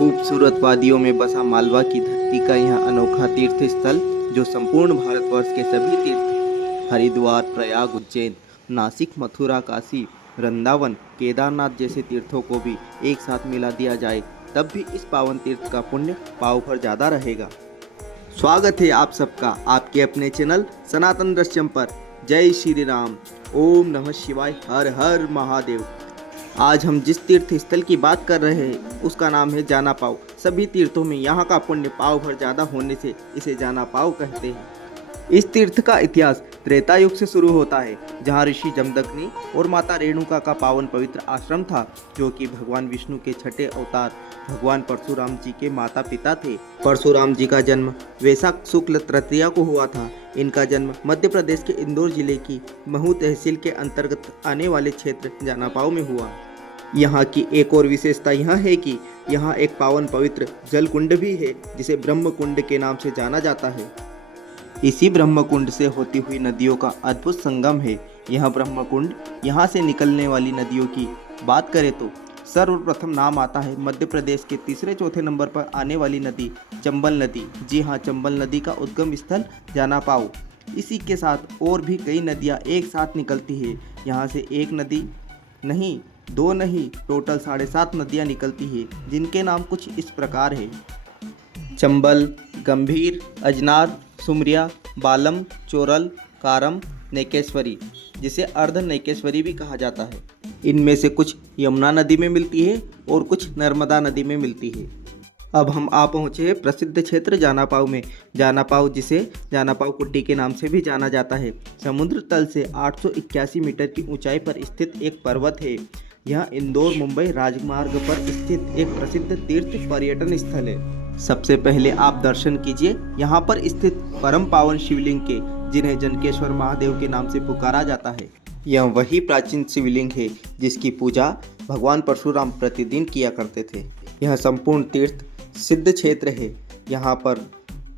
खूबसूरत वादियों में बसा मालवा की धरती का यह अनोखा तीर्थ स्थल जो संपूर्ण भारतवर्ष के सभी तीर्थ हरिद्वार, प्रयाग, उज्जैन, नासिक, मथुरा, काशी, वृंदावन, केदारनाथ जैसे तीर्थों को भी एक साथ मिला दिया जाए तब भी इस पावन तीर्थ का पुण्य पाव भर ज़्यादा रहेगा। स्वागत है आप सबका आपके अपने चैनल सनातन दृश्यम पर। जय श्री राम, ओम नमः शिवाय, हर हर महादेव। आज हम जिस तीर्थ स्थल की बात कर रहे हैं उसका नाम है जाना पाव। सभी तीर्थों में यहाँ का पुण्य पाव भर ज़्यादा होने से इसे जाना पाव कहते हैं। इस तीर्थ का इतिहास त्रेता युग से शुरू होता है, जहाँ ऋषि जमदग्नि और माता रेणुका का पावन पवित्र आश्रम था, जो कि भगवान विष्णु के छठे अवतार भगवान परशुराम जी के माता पिता थे। परशुराम जी का जन्म वैशाख शुक्ल तृतीया को हुआ था। इनका जन्म मध्य प्रदेश के इंदौर जिले की महू तहसील के अंतर्गत आने वाले क्षेत्र जानापाव में हुआ। यहाँ की एक और विशेषता यह है कि यहाँ एक पावन पवित्र जल कुंड भी है, जिसे ब्रह्म कुंड के नाम से जाना जाता है। इसी ब्रह्म कुंड से होती हुई नदियों का अद्भुत संगम है यह ब्रह्म कुंड। यहाँ से निकलने वाली नदियों की बात करें तो सर्वप्रथम नाम आता है मध्य प्रदेश के तीसरे चौथे नंबर पर आने वाली नदी चंबल नदी। जी हाँ, चंबल नदी का उद्गम स्थल जानापाव। इसी के साथ और भी कई नदियाँ एक साथ निकलती है। यहाँ से एक नदी नहीं, दो नहीं, टोटल 7.5 नदियाँ निकलती है, जिनके नाम कुछ इस प्रकार है: चंबल, गंभीर, अजनार, सुमरिया, बालम, चोरल, कारम, नेकेश्वरी, जिसे अर्ध नेकेश्वरी भी कहा जाता है। इनमें से कुछ यमुना नदी में मिलती है और कुछ नर्मदा नदी में मिलती है। अब हम आ पहुँचे हैं प्रसिद्ध क्षेत्र जानापाव में। जानापाव, जिसे जानापाव कुट्टी के नाम से भी जाना जाता है, समुद्र तल से 881 मीटर की ऊंचाई पर स्थित एक पर्वत है। यह इंदौर मुंबई राजमार्ग पर स्थित एक प्रसिद्ध तीर्थ पर्यटन स्थल है। सबसे पहले आप दर्शन कीजिए यहाँ पर स्थित परम पावन शिवलिंग के, जिन्हें जनकेश्वर महादेव के नाम से पुकारा जाता है। यह वही प्राचीन शिवलिंग है जिसकी पूजा भगवान परशुराम प्रतिदिन किया करते थे। यह संपूर्ण तीर्थ सिद्ध क्षेत्र है। यहाँ पर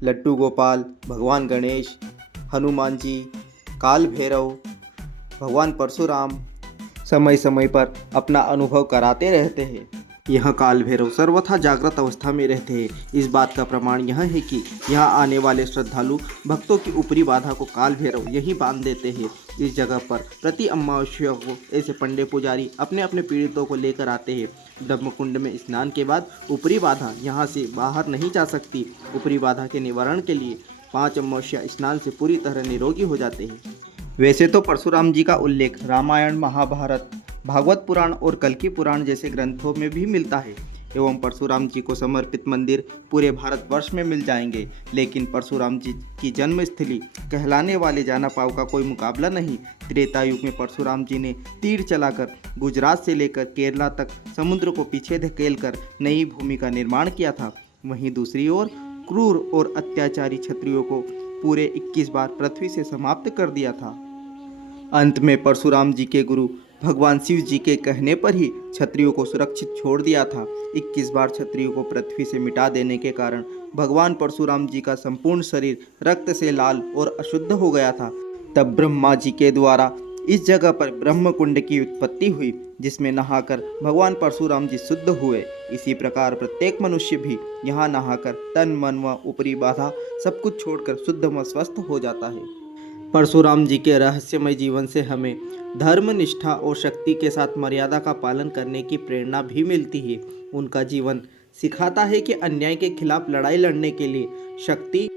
लड्डू गोपाल, भगवान गणेश, हनुमान जी, काल भैरव, भगवान परशुराम समय समय पर अपना अनुभव कराते रहते हैं। यह काल भैरव सर्वथा जागृत अवस्था में रहते हैं। इस बात का प्रमाण यह है कि यहाँ आने वाले श्रद्धालु भक्तों की ऊपरी बाधा को काल भैरव यही बांध देते हैं। इस जगह पर प्रति अमावस्या को ऐसे पंडे पुजारी अपने अपने पीड़ितों को लेकर आते हैं। ब्रह्मकुंड में स्नान के बाद ऊपरी बाधा यहाँ से बाहर नहीं जा सकती। ऊपरी बाधा के निवारण के लिए 5 अमावस्या स्नान से पूरी तरह निरोगी हो जाते हैं। वैसे तो परशुराम जी का उल्लेख रामायण, महाभारत, भागवत पुराण और कल्कि पुराण जैसे ग्रंथों में भी मिलता है एवं परशुराम जी को समर्पित मंदिर पूरे भारतवर्ष में मिल जाएंगे, लेकिन परशुराम जी की जन्मस्थली कहलाने वाले जानापाव का कोई मुकाबला नहीं। त्रेता युग में परशुराम जी ने तीर चलाकर गुजरात से लेकर केरला तक समुद्र को पीछे धकेलकर नई भूमि का निर्माण किया था। वहीं दूसरी ओर क्रूर और अत्याचारी क्षत्रियों को पूरे 21 बार पृथ्वी से समाप्त कर दिया था। अंत में परशुराम जी के गुरु भगवान शिव जी के कहने पर ही क्षत्रियों को सुरक्षित छोड़ दिया था। 21 बार क्षत्रियों को पृथ्वी से मिटा देने के कारण भगवान परशुराम जी का संपूर्ण शरीर रक्त से लाल और अशुद्ध हो गया था। तब ब्रह्मा जी के द्वारा इस जगह पर ब्रह्म कुंड की उत्पत्ति हुई, जिसमें नहाकर भगवान परशुराम जी शुद्ध हुए। इसी प्रकार प्रत्येक मनुष्य भी यहाँ नहाकर तन, मन व ऊपरी बाधा सब कुछ छोड़कर शुद्ध व स्वस्थ हो जाता है। परशुराम जी के रहस्यमय जीवन से हमें धर्म, निष्ठा और शक्ति के साथ मर्यादा का पालन करने की प्रेरणा भी मिलती है। उनका जीवन सिखाता है कि अन्याय के खिलाफ लड़ाई लड़ने के लिए शक्ति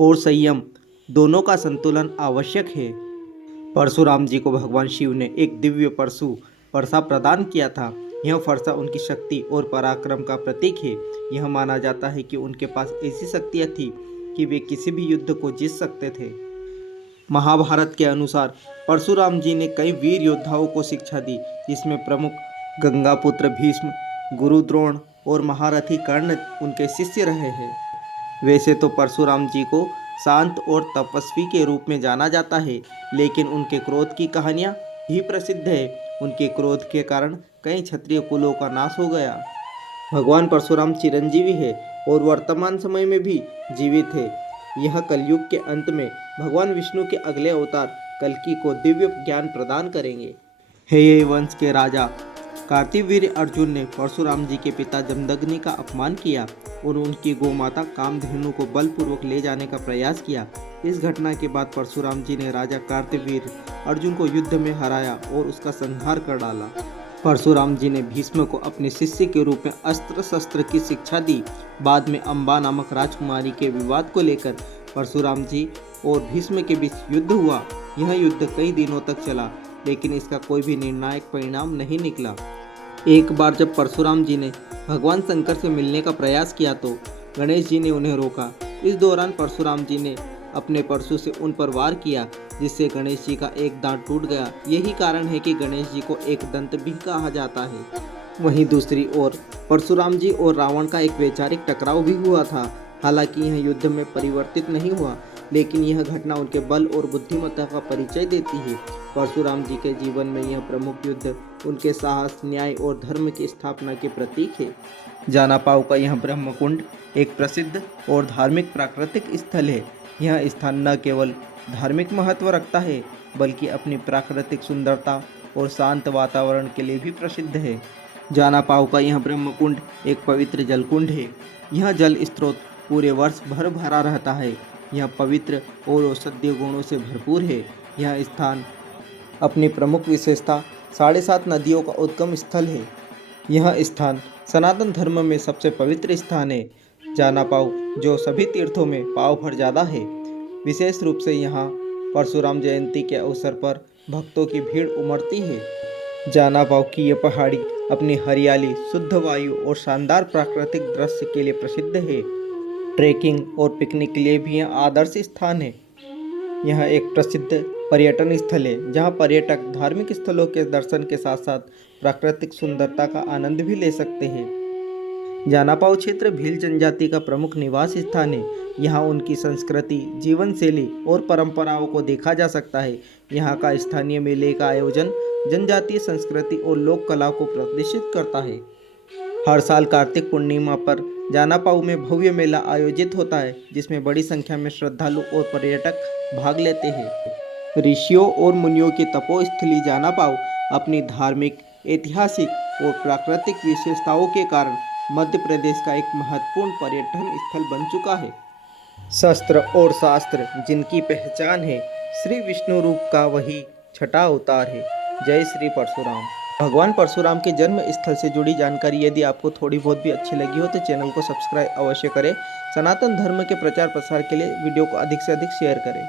और संयम दोनों का संतुलन आवश्यक है। परशुराम जी को भगवान शिव ने एक दिव्य फरसा प्रदान किया था। यह फरसा उनकी शक्ति और पराक्रम का प्रतीक है। यह माना जाता है कि उनके पास ऐसी शक्तियाँ थी कि वे किसी भी युद्ध को जीत सकते थे। महाभारत के अनुसार परशुराम जी ने कई वीर योद्धाओं को शिक्षा दी, जिसमें प्रमुख गंगापुत्र भीष्म, गुरु द्रोण और महारथी कर्ण उनके शिष्य रहे हैं। वैसे तो परशुराम जी को शांत और तपस्वी के रूप में जाना जाता है, लेकिन उनके क्रोध की कहानियाँ ही प्रसिद्ध है। उनके क्रोध के कारण कई क्षत्रिय कुलों का नाश हो गया। भगवान परशुराम चिरंजीवी है और वर्तमान समय में भी जीवित है। यह कलयुग के अंत में भगवान विष्णु के अगले अवतार कल्कि को दिव्य ज्ञान प्रदान करेंगे। हे वंश के राजा कार्तिवीर्य अर्जुन ने परशुराम जी के पिता जमदग्नि का अपमान किया और उनकी गोमाता कामधेनु को बलपूर्वक ले जाने का प्रयास किया। इस घटना के बाद परशुराम जी ने राजा कार्तिवीर्य अर्जुन को युद्ध में हराया और उसका संहार कर डाला। परशुराम जी ने भीष्म को अपने शिष्य के रूप में अस्त्र शस्त्र की शिक्षा दी। बाद में अम्बा नामक राजकुमारी के विवाद को लेकर परशुराम जी और भीष्म के बीच युद्ध हुआ। यह युद्ध कई दिनों तक चला, लेकिन इसका कोई भी निर्णायक परिणाम नहीं निकला। एक बार जब परशुराम जी ने भगवान शंकर से मिलने का प्रयास किया तो गणेश जी ने उन्हें रोका। इस दौरान परशुराम जी ने अपने परशु से उन पर वार किया, जिससे गणेश जी का एक दांत टूट गया। यही कारण है कि गणेश जी को एक दंत भी कहा जाता है। वहीं दूसरी ओर परशुराम जी और रावण का एक वैचारिक टकराव भी हुआ था। हालांकि यह युद्ध में परिवर्तित नहीं हुआ, लेकिन यह घटना उनके बल और बुद्धिमत्ता का परिचय देती है। परशुराम जी के जीवन में यह प्रमुख युद्ध उनके साहस, न्याय और धर्म की स्थापना के प्रतीक है। जानापाव का यह ब्रह्मकुंड एक प्रसिद्ध और धार्मिक प्राकृतिक स्थल है। यह स्थान न केवल धार्मिक महत्व रखता है, बल्कि अपनी प्राकृतिक सुंदरता और शांत वातावरण के लिए भी प्रसिद्ध है। जानापाव का यह ब्रह्मकुंड एक पवित्र जलकुंड है। यह जल स्रोत पूरे वर्ष भर भरा रहता है। यह पवित्र और औषधीय गुणों से भरपूर है। यह स्थान अपनी प्रमुख विशेषता 7.5 नदियों का उद्गम स्थल है। यह स्थान सनातन धर्म में सबसे पवित्र स्थान है। जानापाव जो सभी तीर्थों में पाव भर ज़्यादा है। विशेष रूप से यहाँ परशुराम जयंती के अवसर पर भक्तों की भीड़ उमड़ती है। जानापाव की यह पहाड़ी अपनी हरियाली, शुद्ध वायु और शानदार प्राकृतिक दृश्य के लिए प्रसिद्ध है। ट्रैकिंग और पिकनिक के लिए भी यह आदर्श स्थान है। यह एक प्रसिद्ध पर्यटन स्थल है, जहां पर्यटक धार्मिक स्थलों के दर्शन के साथ साथ प्राकृतिक सुंदरता का आनंद भी ले सकते हैं। जानापाव क्षेत्र भील जनजाति का प्रमुख निवास स्थान है। यहाँ उनकी संस्कृति, जीवन शैली और परंपराओं को देखा जा सकता है। यहाँ का स्थानीय मेले का आयोजन जनजातीय संस्कृति और लोक कला को प्रदर्शित करता है। हर साल कार्तिक पूर्णिमा पर जानापाव में भव्य मेला आयोजित होता है, जिसमें बड़ी संख्या में श्रद्धालु और पर्यटक भाग लेते हैं। ऋषियों और मुनियों की तपोस्थली जानापाव अपनी धार्मिक, ऐतिहासिक और प्राकृतिक विशेषताओं के कारण मध्य प्रदेश का एक महत्वपूर्ण पर्यटन स्थल बन चुका है। शस्त्र और शास्त्र जिनकी पहचान है, श्री विष्णु रूप का वही छठा अवतार है। जय श्री परशुराम। भगवान परशुराम के जन्म स्थल से जुड़ी जानकारी यदि आपको थोड़ी बहुत भी अच्छी लगी हो तो चैनल को सब्सक्राइब अवश्य करें। सनातन धर्म के प्रचार प्रसार के लिए वीडियो को अधिक से अधिक शेयर करें।